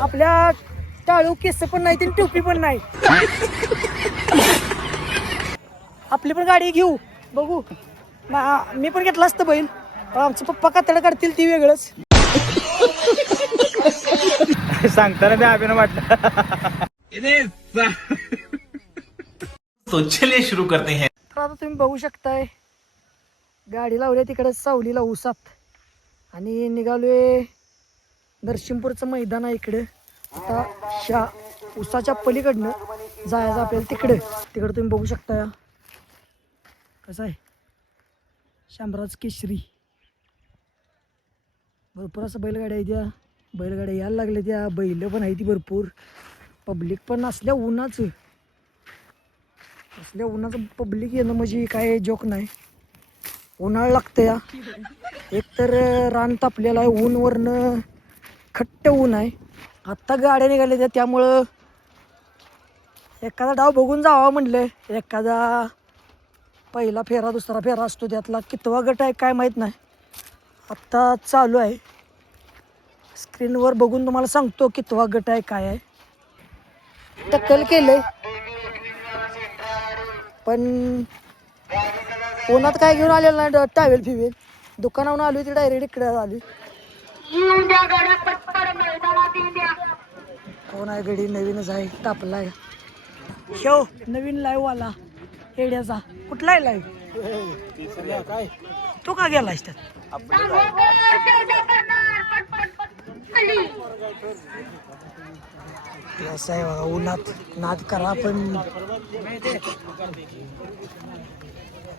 आपल्या टाळू केस पण नाही आणि टोपी पण नाही. आपली पण गाडी घेऊ बघू. मी पण घेतला असतं बैल, आमचं पप्पा कातड काढतील ती वेगळंच. सांगताना ते अभिनव वाटत. तो चलिए शुरू करते हैं. तर आता तुम्ही बघू शकताय गाडी लावली तिकडे सावलीला उसात आणि निघालोय नरसिंहपूरचं मैदान आहे इकडे. आता उसाच्या पलीकडनं जायचं आपल्याला तिकडे तुम्ही बघू शकता कसं आहे शामराज केशरी. भरपूर असं बैलगाड्या आहे, त्या बैलगाड्या यायला लागल्या, त्या बैल पण आहे ती भरपूर. पब्लिक पण असल्या उन्हाचं पब्लिक येणं म्हणजे काय जोक नाही. उन्हाळा लागतं या. एक तर रान तापलेलं आहे, ऊन वरनं खट्ट ऊन आहे. आत्ता गाड्या निघाल्या त्या, त्यामुळं एखादा डाव बघून जावा म्हणलं. एखादा पहिला फेरा दुसरा फेरा असतो, त्यातला कितवा गट आहे काय माहीत नाही. आत्ता चालू आहे, स्क्रीनवर बघून तुम्हाला सांगतो कितवा गट आहे काय आहे. टक्कल केलंय पण उन्हात काय घेऊन आलेलं नाही. टावेल फिवेल दुकानावरून आलो ती डायरेक्ट इकडे आली. कोण आहे गडी नवीनच आहे, तापला आहे. शो नवीन लाईव्ह आला हेड्याचा. कुठला आहे लाईव्ह? काय तू का गेलायस त्यात? असं आहे बघा, उन्हात नाद करा पण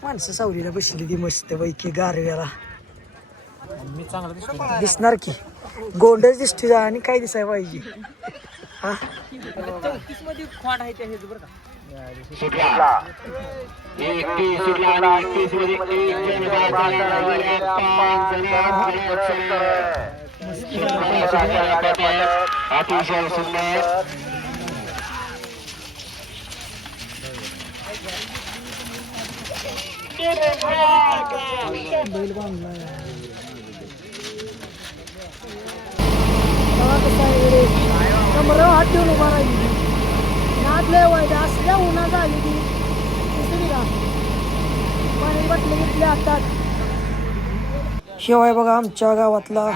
माणसं सावलीला बसली ती मस्त पैकी गारव्याला. दिसणार की गोंडच दिसतो आणि काय दिसाय पाहिजे. हा बैल बांधला कमर हात ठेवून उभा राहिली. नाद लय वाईट असल्या उन्हात आली ती दिसली का. पाणी बाटले घेतले हातात. शिवाय बघा आमच्या गावातला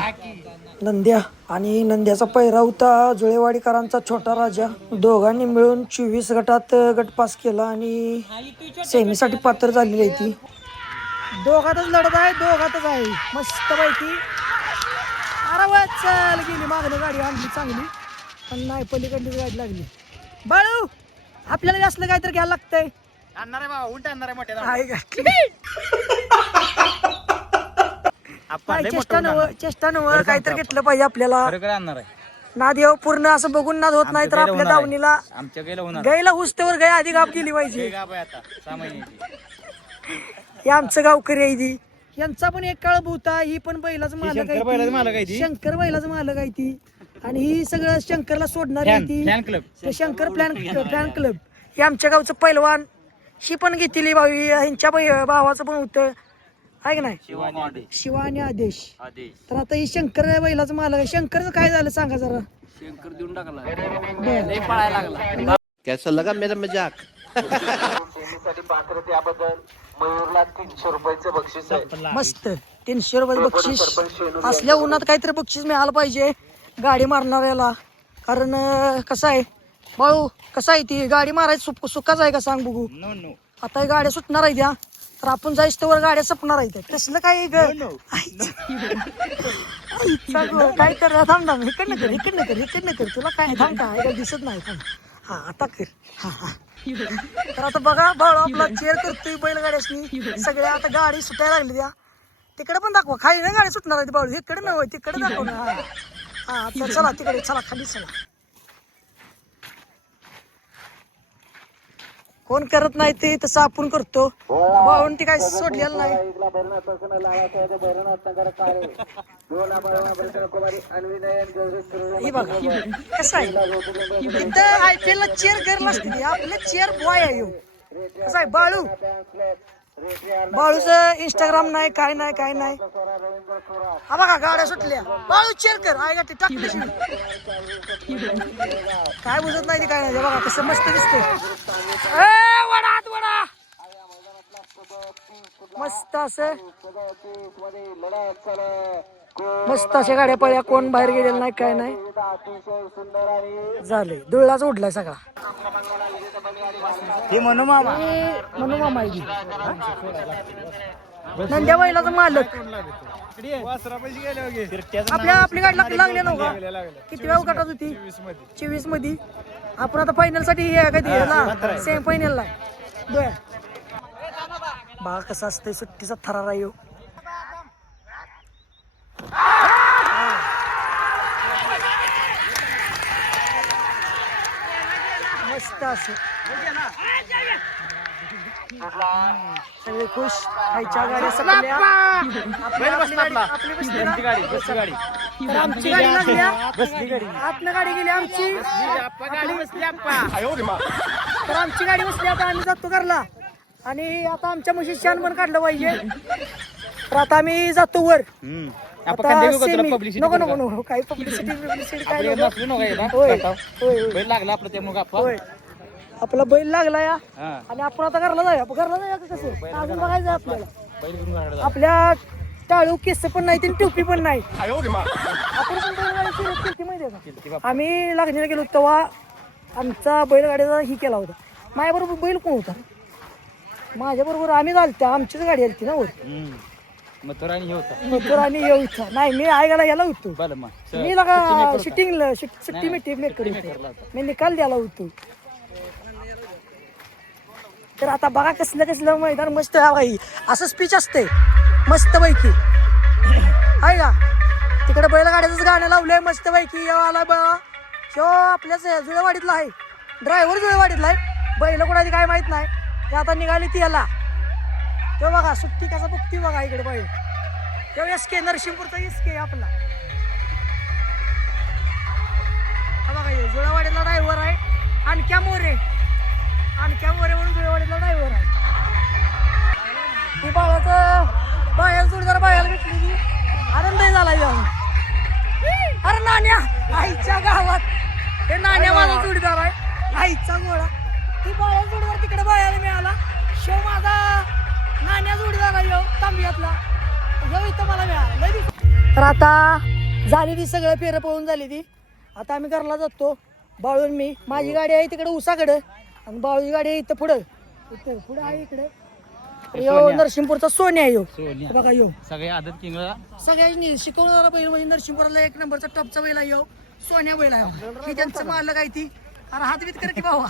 नंद्या आणि नंद्याचा पैरा होता जुळेवाडीकरांचा छोटा राजा. दोघांनी मिळून 24 गटात गट पास केला आणि सेमीसाठी पात्र झालेली आहे ती. दोघातच लढत आहे, दोघातच आहे मस्त पैकी. अरे चल गेली मागणी गाडी आणली चांगली पण नाही पलीकडली गाडी लागली. बाळू आपल्याला असलं काहीतरी घ्यायला लागतंय. आणणार आहे बाबा, उंट आणणार आहे मोठ्या. चेष्टा नव काहीतरी घेतलं पाहिजे आपल्याला. आणणार आहे नाद येऊ पूर्ण असं बघून नाद होत नाही तर आपल्या दावणीला आमच्या गायला हुसतेवर गाय आधी गाप केली पाहिजे. हे आमचं गावकरी आहे ती. यांचा पण एक काळ भूता. ही पण बैलाच मालक आहे, शंकर बैलाच मालक आहे ती. आणि ही सगळं शंकरला सोडणार आहे ती. ते शंकर फॅन क्लब हे आमच्या गावचं पैलवान. ही पण घेतली भावी. ह्यांच्या भावाचं पण होतं आहे का नाही, शिवानी आदेश. तर आता ही शंकर बैलाचं मालक आहे. शंकरचं काय झालं सांगा जरा. शंकर देऊन टाकला, पळायला लागला. कैसा लगा मेरा मजाक? मयूरला 300 रुपयाचं बक्षीस आहे. मस्त 300 रुपयाचं बक्षीस. असल्या उन्हात काहीतरी बक्षीस मिळालं पाहिजे गाडी मारणाऱ्याला. कारण कसं आहे भाऊ, कसं आहे ती गाडी मारायची सुखाच आहे का सांग बघू. आता गाड्या सुटणार आहे त्या तर आपण जायच तर गाड्या सपणार आहे त्या. तसलं काय काय कर. थांब थांब इकडनं कर तुला काय थांब काय दिसत नाही. थांब हा आता कर. हा हा तर आता बघा बाळू आपला चेअर करतोय बैलगाड्यासनी सगळ्या. आता गाडी सुटायला लागली त्या. तिकडे पण दाखवा खाली ना गाडी सुटणार आहे बाळू. इकडे नव्हे तिकडे दाखव ना. हा तर चला तिकडे चला खाली चला. कोण करत नाही ते तसं आपण करतो. बाळून ती काय सोडलेलं नाही. हे बघा कसं आहे इथं IPL ला चेअर गर्ल असते. आपलं चेअर बॉय आहे. कसं आहे बाळू बाळूचं इंस्टाग्राम नाही, काय नाही काय नाही. हा बघा गाड्या सुटल्या. बाळू चेअर कर आहे का ते टाक कशी. काय बुजत नाही ते काय नाही. बघा कसं मस्त दिसतंय. वडा मस्त असं मस्त अशा गाड्या पळल्या. कोण बाहेर गेलेलं नाही काय नाही. झाले धुळाच उडलाय सगळा. हे म्हणू मामा म्हणून मामा नंद्या बैलाचा मालक आपली गाडी लागली नव्हता. किती वेळ गटात होती? 24 मध्ये. आपण आता फायनल साठी सेमी फायनलला. बघा कसं असतंय सुट्टीचा थरारा येऊ. मस्त असं सगळे खुश. खायच्या गाड्या सगळ्या आमची गाडी लागल्या. आतनं गाडी गेली आमची. तर आमची गाडी बसली. आता आम्ही जातो घरला. आणि आता आमच्या म्हशी शान पण काढलं पाहिजे. तर आता आम्ही जातो वर. नको नको काही पब्लिसिटी काय लागला आपलं त्यामुळे होय. आपला बैल लागला या. आणि आपण आता घरला जाऊया. घरला जाऊया का कसं अजून बघायचं आपल्याला. आपल्या टाळू केस पण नाही आणि टोपी पण नाही. आपण पण माहिती का आम्ही लागणीला गेलो तेव्हा आमचा बैलगाडीचा ही केला होता. माझ्याबरोबर बैल कोण होता? माझ्या बरोबर आम्ही झालतो. आमचीच गाडी आली ना वर. मथुर आणि येऊचा नाही. मी आयगाला याला होतो. मी लगा शिटिंगला सुट्टी मिठी मी निकाल द्यायला होतो. तर आता बघा कसलं मैदान मस्त आहे बाई. असं स्पीच असते मस्त पैकी आहे का. तिकडे बैलगाड्याच गाणं लावलंय मस्त पैकी. आला बघा शो आपल्याच जुळेवाडीतला आहे. ड्रायव्हर जुळेवाडीतला आहे. बैल कोणाची काय माहित नाही. ते आता निघाली ती याला. तो बघा सुट्टी कसा बघती बघा इकडे बैल. तो एसके नरसिंहपूरचा एसके आपला. बघा जुळेवाडीतला ड्रायव्हर आहे. आणख्या मोरे म्हणून जुळेवाडीतला ड्रायव्हर आहे. ती बाळाला जोडीदार बाळाला भेटली की आनंदही झाला जाऊन. अरे नाण्या आईच्या गावात हे नाण्या माझा जोडीदार आहे. आईचा गोळा ती बाळाला जोडीदार तिकडे बाळाला मिळाला. शो माझा नाण्या जोडीदार आहे. तांबियातला इथं मला मिळाला. तर आता झाली ती सगळं फेरं पळून झाली ती. आता आम्ही घरला जातो. बाळून मी माझी गाडी आहे तिकडे उसाकडे आणि बाळूची गाडी आहे इथं पुढं आहे इकडे. यो नरसिंहपूरचा सोन्या यो बघा. यो सगळ्या आदत किंवा सगळ्यांनी शिकवणारा बैल म्हणजे नरसिंहपूरला 1 नंबरचा टॉपचा बैल आहे. यो सोन्या बैल आहे. ही त्यांचं मालक आहे ती. अरे हात बीत कर की भावा.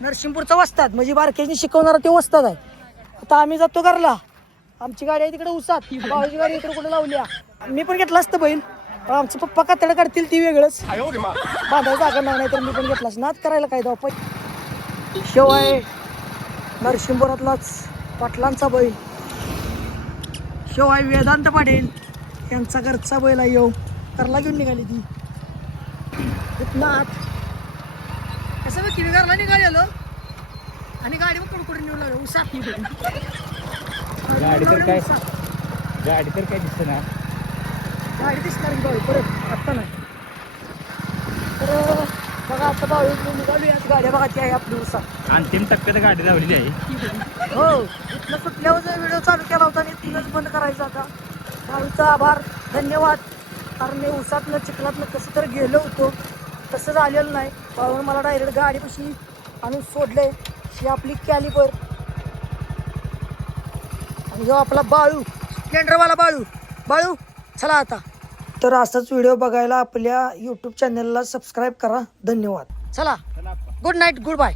नरसिंहपूरचा वस्ताद म्हणजे बारकेजनी शिकवणारा ते वस्ताद आहे. आता आम्ही जातो घरला. आमची गाडी आहे तिकडे उसात. बाळूची गाडी इकडे कुठे लावली. मी पण घेतला असतं बैल. आमचं पप्पा कातड काढतील ती वेगळंच. बांधायला जागा नाही तर मी पण घेतलाच. नाद करायला काय धाव. शिवाय नरसिंहपुरातलाच पाटलांचा बैल. शिवाय वेदांत पाटील यांचा घरचा बैल आहे. येऊ घरला घेऊन निघाली ती. नाथ कसं बघ मी घरला निघालेलो आणि गाडी मग कुठे नेऊ लागलो उसात. गाडी तर काय दिसत ना. गाडी दिसणार की परत आत्ता नाही. तर बघा आता बाळू निघाली. याच गाड्या बघा ती आहे आपली उसात. अंतिम टप्प्यात गाडी लावलेली आहे. हो इथनं सुटल्यावर व्हिडिओ चालू केला होता आणि तिथंच बंद करायचा होता. बाळूचा आभार धन्यवाद. कारण मी उसातनं चिखलातनं कसं तर गेलो होतो तसं झालेलं नाही. बाळून मला डायरेक्ट गाडीपाशी आणून सोडले. ही आपली कॅलिपर आणि जो आपला बाळू स्प्लेंडरवाला बाळू चला आता. तर असाच व्हिडिओ बघायला आपल्या यूट्यूब चॅनलला सबस्क्राईब करा. धन्यवाद. चला गुड नाईट गुड बाय.